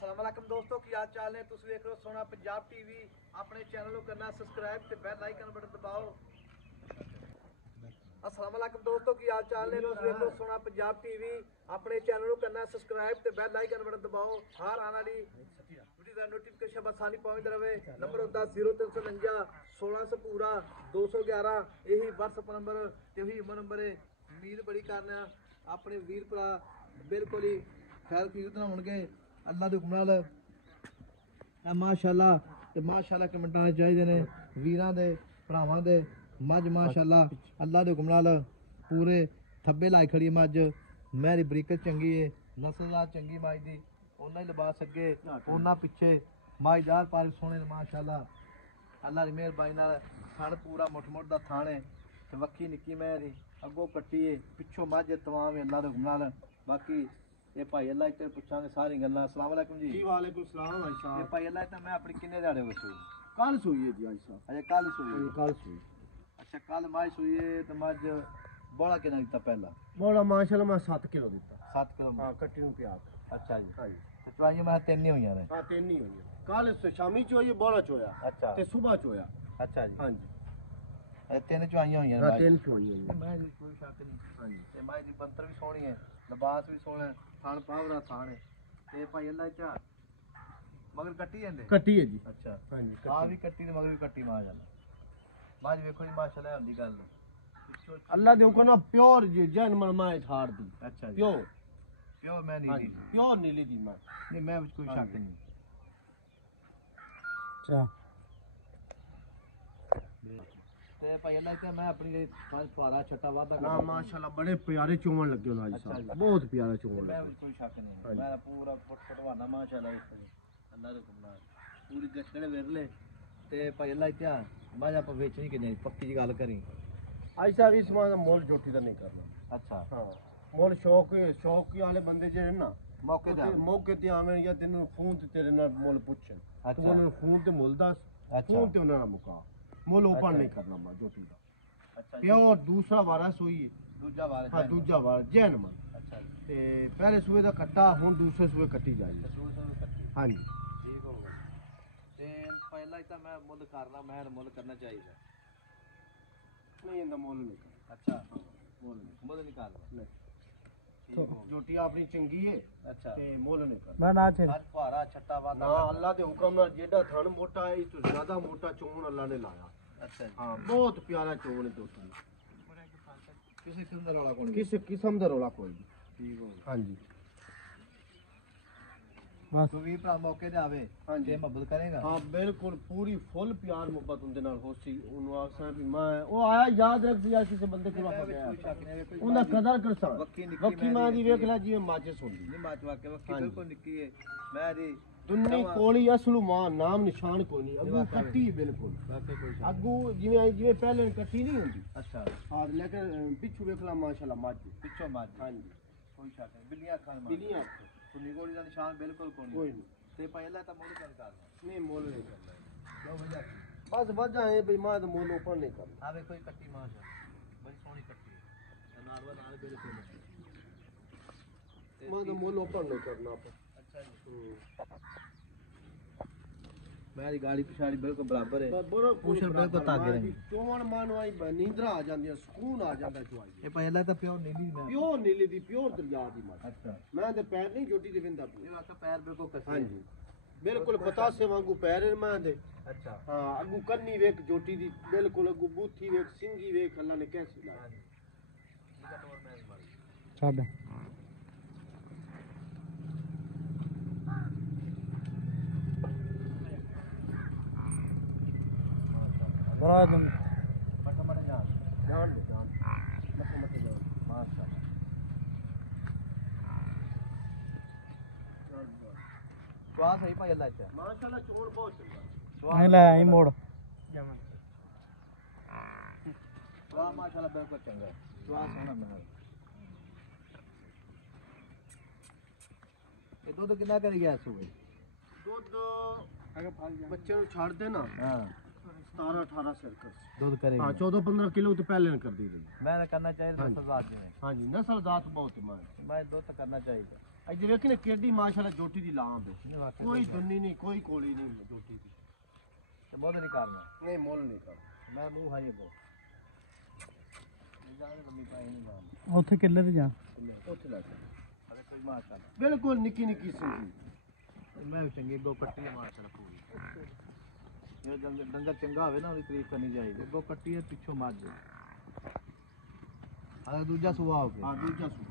अस्सलाम वालेकुम दोस्तों की हाल चाल है। तुम देख रहे हो सोना पंजाब टीवी। अपने चैनल को करना सब्सक्राइब ते बेल आइकन बटन दबाओ। अस्सलाम वालेकुम दोस्तों की हाल चाल है। तुम देख रहे हो सोना पंजाब टीवी। अपने चैनल को करना सब्सक्राइब ते बेल आइकन बटन दबाओ। हर आने वाली वीडियो दा नोटिफिकेशन आसानी पहुंचदा रहे। नंबर होता 0349 1600 पूरा 211। यही WhatsApp नंबर ते यही ईमेल नंबर है। उम्मीद बड़ी करना अपने वीर भरा बिल्कुल ही खैर खीरत ना होणगे अल्लाह दे हुक्म नाल। माशाअल्लाह ते माशाअल्लाह कमेंटां चाहिए ने वीरां दे भरावां दे मज माशाअल्लाह अल्लाह दे हुक्म नाल पूरे थब्बे लाई खड़ी मज। मेरी बरीकत चंगी है, नस्लदार चंगी मज दी। उन्ना ही लिबास अगे उन्ना पिछे माजदार पाल सोने माशाअल्लाह अल्लाह दी मेहरबानी नाल। थण पूरा मुठ दा थान है ते वक्की निक्की मेरी अगों कट्टी है पिछों मज तमाम है अल्लाह दे हुक्म नाल। बाकी ये भाई अल्लाह इत्ते पुछांगे सारी गल्लां। अस्सलाम वालेकुम जी। जी वालेकुम सलाम भाई साहब। ये भाई अल्लाह इत्ते मैं अपनी किन्ने दिहाड़े हो सूई? कल सुई है जी भाई साहब। अच्छा कल सूई है। कल सुई। अच्छा कल मज सूई है ते मज बड़ा किन्ना दित्ता पहला? बड़ा माशाल्लाह मैं 7 किलो दिता। 7 किलो? हां कट्टी नु प्याज। अच्छा जी। हां जी। ते चवाइयां मैं 3 ही होईयां ने? हां 3 ही होई। कल शामी च होई बड़ा चोया। अच्छा ते सुबह चोया। अच्छा जी। हां जी। 3 चवाइयां होईयां हां ने? 3 चोई है। मैं कोई शक नहीं। हां जी। ते मज दी पंतर भी सोहनी है, लिबास भी सोहना है, थान पावरा थान है। ते भाई अल्लाह चा मगर कट्टी जंदे? कट्टी है जी। अच्छा हां जी। आ भी कट्टी ते मगर भी कट्टी माशाअल्लाह। मज वेखो जी माशाअल्लाह होंदी गल। अल्लाह दे हुक्म ना प्योर जी जैन मन माए छाड़ दी। अच्छा जी। प्योर प्योर मैं हां नीली जी। प्योर नीली दी मैं। नहीं मैं कोई शक नहीं। अच्छा ते भाई अल्लाह ते मैं अपनी फुहारा छट्टा वादा ना माशाल्लाह बड़े प्यारे चोमन लगे हो अच्छा साहब। जी। बहुत प्यारा चोमन मैं लगे। कोई शक नहीं। हाँ जी। मैं पूरा फटवाना माशाअल्लाह अल्लाह दे हुक्म नाल पूरी गश्तड़े वेरले। ते भाई अल्लाह ते मजा पर बेचनी कि नहीं पक्की जी गल करी। आई साहब इस मां मोल जोटी दा नहीं करना। अच्छा हां मोल शौक वाले बंदे जेड़े ना मौके ते आवें या तेन फोन ते तेरे नाल मोल पुछन। अच्छा। तो उन्होंने फोन ते मोल दस। अच्छा। फोन ते उन्होंने मुका मोल ओपन अच्छा। नहीं करना मां जोटी दा। अच्छा जी। प्योर दूसरा वारा सोई है। दूजा वार हां दूजा वार जैन मन। अच्छा जी। ते पहले सूए दा कट्टा हुन दूसरे सूए कट्टी जाएगी। हां जी ठीक हो गया। ते पहला ही तो मैं मुल करना मैं मुल करना चाहिए नहीं इंदा मोल नहीं करना। अच्छा मोल नहीं करना नहीं। ठीक हो गया। जोटी अपनी चंगी है। अच्छा ते मोल नहीं करना। मैं ना आज फुहारा छट्टा वादा ना अल्लाह दे हुक्म नाल जेड़ा थन मोटा है इस तो ज्यादा मोटा चोन अल्लाह ने लाया। अच्छा जी। हां बहुत प्यारा चोन है जोटी। किसी किस्म का रौला कोई किस किस्म दा रौला कोई नहीं। ठीक हो गया। हां जी बस तो भी भरा मौके ते आवे हां जी ते मोहब्बत करेगा। हां बिल्कुल पूरी फुल प्यार मोहब्बत उनदे नाल होसी। उन्हों आसा भी मैं ओ आया याद रख दिया किसी बंदे को वापस गया कोई शक नहीं। कोई उनदा कदर करसा। वक्की निक्की वक्की मां दी वेख ला जिवें माचिस होंदी। नहीं बात वाके वक्की हाँ जी। बिल्कुल निक्की है। मैं दी दुन्नी कोली असलू मां नाम निशान कोई नहीं। अगू कट्टी बिल्कुल वाके कोई शक अगू जिवें जिवें पहले कट्टी नहीं होंदी। अच्छा हां लेकिन पिछू वेख ला माशाल्लाह माची पिछो मार हां जी कोई शक नहीं। बिल्लियां खान मार बिलियां सुन्नी गोली का निशान बिल्कुल कोई कोई नहीं। नहीं। ते पहला तो मोड़ कर नहीं मोल नहीं करना। क्यों भैया बस वजह है भाई मां तो मोल ऊपर नहीं करना। आवे कोई कट्टी मार बड़ी सोहनी कट्टी है नारवा नाल बिल्कुल मां तो मोल ऊपर नहीं करना। अच्छा जी। मेरी गाड़ी पिछाड़ी बिल्कुल बराबर है। पूछर बिल्कुल तागे रही चोवन मानो आई नींदरा आ जांदी सुकून आ जांदा चवाई। ये पहला तो प्योर नीली मैं प्योर नीली दी प्योर दरिया दी मां। अच्छा मैं ते पैर नहीं जोटी दे विंदा ये वाका पैर बिल्कुल कसे। हां जी बिल्कुल बतासे वांगू पैर है मैं दे। अच्छा हां अगू कन्नी वेख जोटी दी बिल्कुल अगू बूथी वेख सिंगी वेख अल्लाह ने कैसी लाई। निका तौर मैं मार छाड़ बड़ा दम मट मट जान दे जान मत जान माशाल्लाह स्वाद सही भाई अल्लाह अच्छा माशाल्लाह चोर बहुत चंगा। स्वाद ले आई मोड़ स्वाद माशाल्लाह बिल्कुल चंगा है। स्वाद सोना मैं ये दूध कितना कर गया सुबह? दूध बच्चे नु छाड़ दे ना। हां 17-18 सर्कस दूध करेगा। हां 14-15 किलो तो पहले कर दी गई। मैं करना चाहिए हाँ जी। नस्ल जात में। हां जी नस्ल जात बहुत है मैं दूध करना चाहिए। ਅੱਜ ਵੇਖ ਨੇ ਕਿੱਡੀ ਮਾਸ਼ਾਅੱਲਾ ਜੋਟੀ ਦੀ ਲਾਂਬ ਹੈ ਕੋਈ ਦੁੰਨੀ ਨਹੀਂ ਕੋਈ ਕੋਲੀ ਨਹੀਂ ਜੋਟੀ ਦੀ ਤੇ ਮੁੱਲ ਨਹੀਂ ਕਰਨਾ ਨਹੀਂ ਮੁੱਲ ਨਹੀਂ ਕਰ ਮੈਂ ਮੂੰਹ ਹਾਈ ਅੱਗੋਂ ਜਾਣੇ ਕਮੀ ਪਾਈ ਨਹੀਂ ਨਾ ਉੱਥੇ ਕਿੱਲੇ ਤੇ ਜਾ ਉੱਥੇ ਲੱਗ ਅਰੇ ਕੋਈ ਮਾਸ਼ਾਅੱਲਾ ਬਿਲਕੁਲ ਨਿੱਕੀ ਨਿੱਕੀ ਸੀ ਮੈਂ ਵੀ ਚੰਗੀ ਅੱਗੋਂ ਕੱਟੀ ਹੈ ਮਾਸ਼ਾਅੱਲਾ ਪੂਰੀ ਇਹ ਡੰਗਰ ਚੰਗਾ ਹੋਵੇ ਨਾ ਉਹਦੀ ਤਾਰੀਫ ਕਰਨੀ ਚਾਹੀਦੀ ਅੱਗੋਂ ਕੱਟੀ ਹੈ ਪਿੱਛੋਂ ਮੱਝ ਆ ਦੂਜਾ ਸੁਆ ਹੋ ਗਿਆ ਹਾਂ ਦੂਜਾ ਸੂ